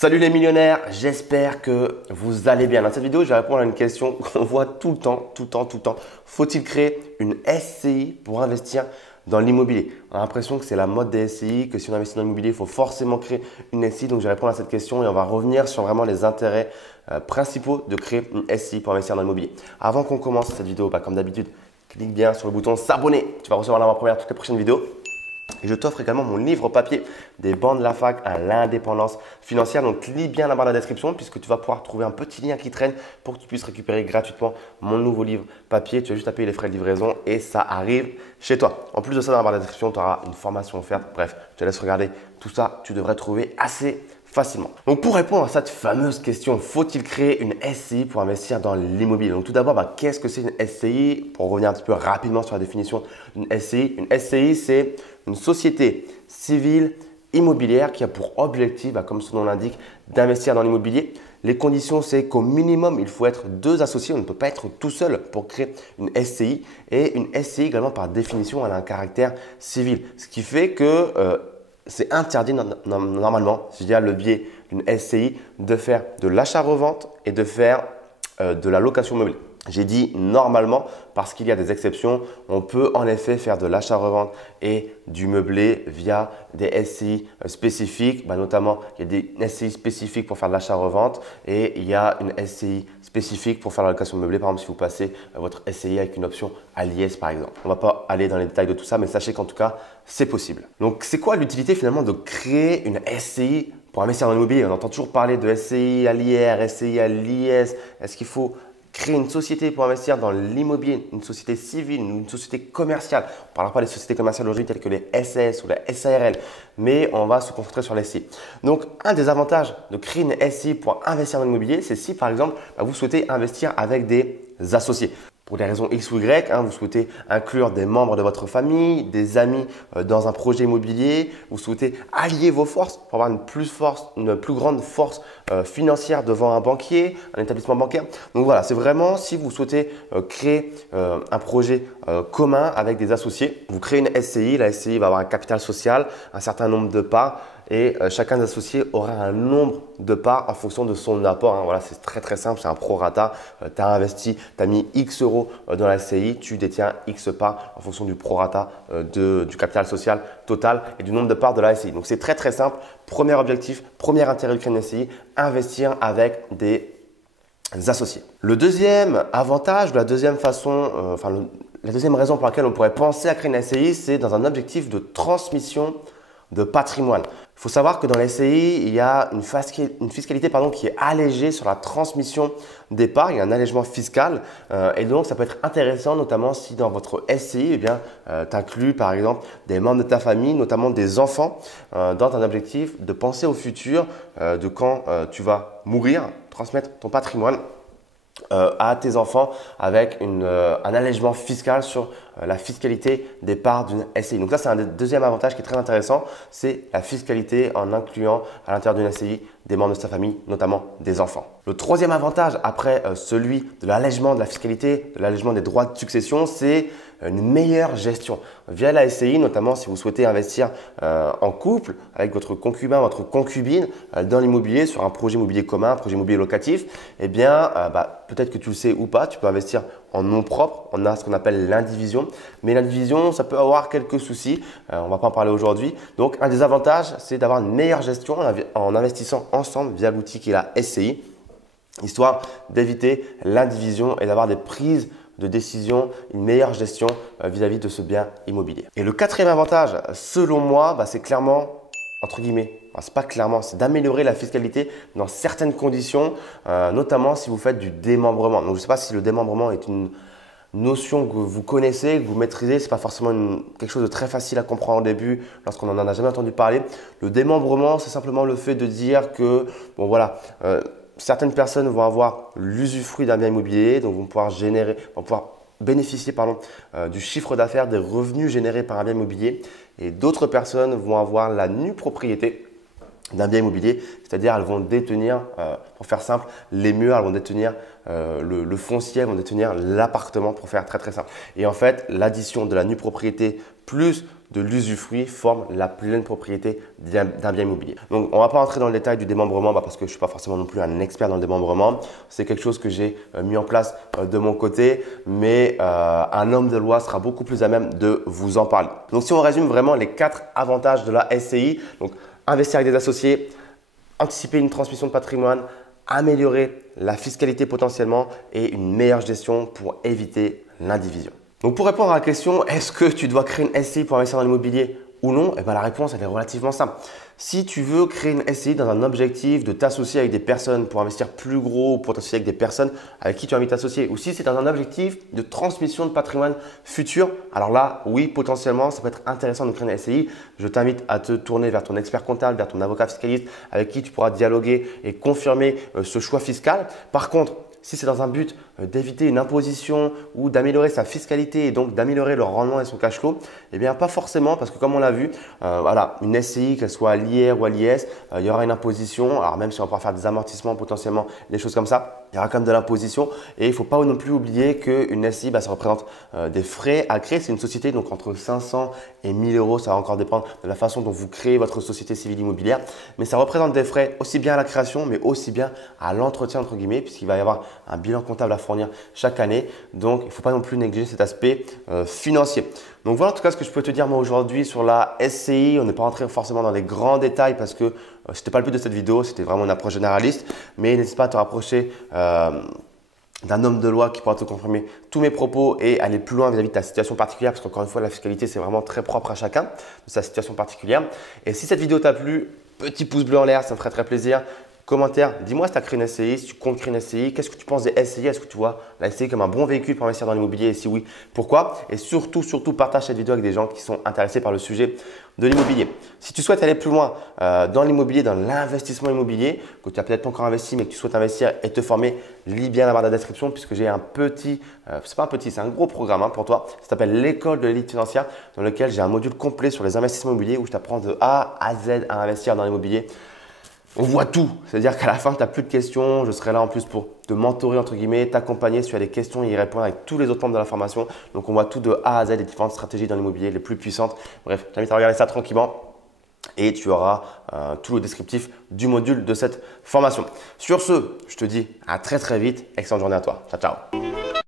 Salut les millionnaires, j'espère que vous allez bien. Dans cette vidéo, je vais répondre à une question qu'on voit tout le temps. Faut-il créer une SCI pour investir dans l'immobilier? On a l'impression que c'est la mode des SCI, que si on investit dans l'immobilier, il faut forcément créer une SCI. Donc, je vais répondre à cette question et on va revenir sur vraiment les intérêts principaux de créer une SCI pour investir dans l'immobilier. Avant qu'on commence cette vidéo, comme d'habitude, clique bien sur le bouton s'abonner. Tu vas recevoir l'avant-première toutes les prochaines vidéos. Et je t'offre également mon livre papier des bancs de la fac à l'indépendance financière. Donc, lis bien la barre de la description puisque tu vas pouvoir trouver un petit lien qui traîne pour que tu puisses récupérer gratuitement mon nouveau livre papier. Tu as juste à payer les frais de livraison et ça arrive chez toi. En plus de ça, dans la barre de la description, tu auras une formation offerte. Bref, je te laisse regarder tout ça. Tu devrais trouver assez facilement. Donc, pour répondre à cette fameuse question, faut-il créer une SCI pour investir dans l'immobilier? Donc, tout d'abord, qu'est-ce que c'est une SCI? Pour revenir un petit peu rapidement sur la définition d'une SCI. Une SCI, c'est une société civile immobilière qui a pour objectif, comme son nom l'indique, d'investir dans l'immobilier. Les conditions, c'est qu'au minimum, il faut être deux associés. On ne peut pas être tout seul pour créer une SCI. Et une SCI, également, par définition, elle a un caractère civil. Ce qui fait que c'est interdit normalement, si je dis le biais d'une SCI, de faire de l'achat-revente et de faire de la location meublée. J'ai dit normalement parce qu'il y a des exceptions. On peut en effet faire de l'achat-revente et du meublé via des SCI spécifiques. Notamment, il y a des SCI spécifiques pour faire de l'achat-revente et il y a une SCI spécifique pour faire la location meublée. Par exemple, si vous passez votre SCI avec une option à l'IS par exemple. On ne va pas aller dans les détails de tout ça, mais sachez qu'en tout cas, c'est possible. Donc, c'est quoi l'utilité finalement de créer une SCI pour investir dans l'immobilier? On entend toujours parler de SCI à l'IR, SCI à l'IS. Est-ce qu'il faut créer une société pour investir dans l'immobilier, une société civile, une société commerciale? On ne parlera pas des sociétés commerciales aujourd'hui telles que les SAS ou les SARL, mais on va se concentrer sur les SCI. Donc, un des avantages de créer une SCI pour investir dans l'immobilier, c'est si par exemple, vous souhaitez investir avec des associés. Pour des raisons X ou Y, vous souhaitez inclure des membres de votre famille, des amis dans un projet immobilier, vous souhaitez allier vos forces pour avoir une plus grande force financière devant un banquier, un établissement bancaire. Donc voilà, c'est vraiment si vous souhaitez créer un projet commun avec des associés, vous créez une SCI. La SCI va avoir un capital social, un certain nombre de parts. Et chacun des associés aura un nombre de parts en fonction de son apport. Voilà, c'est très simple, c'est un prorata. Tu as investi, tu as mis X euros dans la SCI, tu détiens X parts en fonction du prorata du capital social total et du nombre de parts de la SCI. Donc c'est très simple. Premier objectif, premier intérêt de créer une SCI, investir avec des associés. Le deuxième avantage, la deuxième façon, la deuxième raison pour laquelle on pourrait penser à créer une SCI, c'est dans un objectif de transmission de patrimoine. Il faut savoir que dans les SCI, il y a une fiscalité qui est allégée sur la transmission des parts. Il y a un allègement fiscal et donc ça peut être intéressant, notamment si dans votre SCI, tu inclus par exemple des membres de ta famille, notamment des enfants, dans un objectif de penser au futur, de quand tu vas mourir, transmettre ton patrimoine à tes enfants avec un allègement fiscal sur la fiscalité des parts d'une SCI. Donc ça, c'est un deuxième avantage qui est très intéressant, c'est la fiscalité en incluant à l'intérieur d'une SCI des membres de sa famille, notamment des enfants. Le troisième avantage après celui de l'allègement de la fiscalité, de l'allègement des droits de succession, c'est une meilleure gestion. Via la SCI, notamment si vous souhaitez investir en couple avec votre concubin, votre concubine dans l'immobilier, sur un projet immobilier commun, un projet immobilier locatif, peut-être que tu le sais ou pas, tu peux investir en nom propre. On a ce qu'on appelle l'indivision. Mais l'indivision, ça peut avoir quelques soucis. On ne va pas en parler aujourd'hui. Donc, un des avantages, c'est d'avoir une meilleure gestion en investissant ensemble via l'outil qui est la SCI, histoire d'éviter l'indivision et d'avoir des prises de décision, une meilleure gestion vis-à-vis de ce bien immobilier. Et le quatrième avantage, selon moi, c'est clairement, entre guillemets, c'est pas clairement, c'est d'améliorer la fiscalité dans certaines conditions, notamment si vous faites du démembrement. Donc, je ne sais pas si le démembrement est une notion que vous connaissez, que vous maîtrisez. Ce n'est pas forcément quelque chose de très facile à comprendre au début lorsqu'on n'en a jamais entendu parler. Le démembrement, c'est simplement le fait de dire que, certaines personnes vont avoir l'usufruit d'un bien immobilier, donc vont pouvoir bénéficier du chiffre d'affaires, des revenus générés par un bien immobilier. Et d'autres personnes vont avoir la nue propriété d'un bien immobilier, c'est-à-dire elles vont détenir, pour faire simple, les murs, elles vont détenir le foncier, elles vont détenir l'appartement pour faire très simple. Et en fait, l'addition de la nue propriété plus de l'usufruit forme la pleine propriété d'un bien immobilier. Donc, on ne va pas rentrer dans le détail du démembrement parce que je ne suis pas forcément non plus un expert dans le démembrement. C'est quelque chose que j'ai mis en place de mon côté, mais un homme de loi sera beaucoup plus à même de vous en parler. Donc, si on résume vraiment les 4 avantages de la SCI, donc investir avec des associés, anticiper une transmission de patrimoine, améliorer la fiscalité potentiellement et une meilleure gestion pour éviter l'indivision. Donc pour répondre à la question, est-ce que tu dois créer une SCI pour investir dans l'immobilier ou non? Eh bien, la réponse elle est relativement simple. Si tu veux créer une SCI dans un objectif de t'associer avec des personnes pour investir plus gros ou pour t'associer avec des personnes avec qui tu as envie de t'associer, ou si c'est dans un objectif de transmission de patrimoine futur, alors là, oui, potentiellement, ça peut être intéressant de créer une SCI. Je t'invite à te tourner vers ton expert comptable, vers ton avocat fiscaliste avec qui tu pourras dialoguer et confirmer ce choix fiscal. Par contre, si c'est dans un but d'éviter une imposition ou d'améliorer sa fiscalité et donc d'améliorer le rendement et son cash flow, eh bien pas forcément parce que comme on l'a vu, voilà, une SCI, qu'elle soit à l'IR ou à l'IS, il y aura une imposition. Alors même si on pourra faire des amortissements potentiellement, des choses comme ça, il y aura quand même de l'imposition et il ne faut pas non plus oublier qu'une SCI, ça représente des frais à créer. C'est une société donc entre 500 et 1000 euros, ça va encore dépendre de la façon dont vous créez votre société civile immobilière, mais ça représente des frais aussi bien à la création mais aussi bien à l'entretien entre guillemets puisqu'il va y avoir un bilan comptable à fournir chaque année. Donc, il ne faut pas non plus négliger cet aspect financier. Donc, voilà en tout cas ce que je peux te dire moi aujourd'hui sur la SCI. On n'est pas rentré forcément dans les grands détails parce que ce n'était pas le but de cette vidéo, c'était vraiment une approche généraliste. Mais n'hésite pas à te rapprocher d'un homme de loi qui pourra te confirmer tous mes propos et aller plus loin vis-à-vis de ta situation particulière parce qu'encore une fois, la fiscalité, c'est vraiment très propre à chacun de sa situation particulière. Et si cette vidéo t'a plu, petit pouce bleu en l'air, ça me ferait très plaisir. Commentaire, dis-moi si tu as créé une SCI, si tu comptes créer une SCI, qu'est-ce que tu penses des SCI? Est-ce que tu vois la SCI comme un bon véhicule pour investir dans l'immobilier et si oui, pourquoi? Et surtout, partage cette vidéo avec des gens qui sont intéressés par le sujet de l'immobilier. Si tu souhaites aller plus loin dans l'immobilier, dans l'investissement immobilier, que tu n'as peut-être pas encore investi mais que tu souhaites investir et te former, lis bien la barre de la description puisque j'ai un petit, c'est pas un petit, c'est un gros programme pour toi. Ça s'appelle l'école de l'élite financière dans lequel j'ai un module complet sur les investissements immobiliers où je t'apprends de A à Z à investir dans l'immobilier. On voit tout, c'est-à-dire qu'à la fin, tu n'as plus de questions. Je serai là en plus pour te mentorer, entre guillemets, t'accompagner si tu as des questions et y répondre avec tous les autres membres de la formation. Donc, on voit tout de A à Z, les différentes stratégies dans l'immobilier les plus puissantes. Bref, je t'invite à regarder ça tranquillement et tu auras tout le descriptif du module de cette formation. Sur ce, je te dis à très vite. Excellente journée à toi. Ciao, ciao.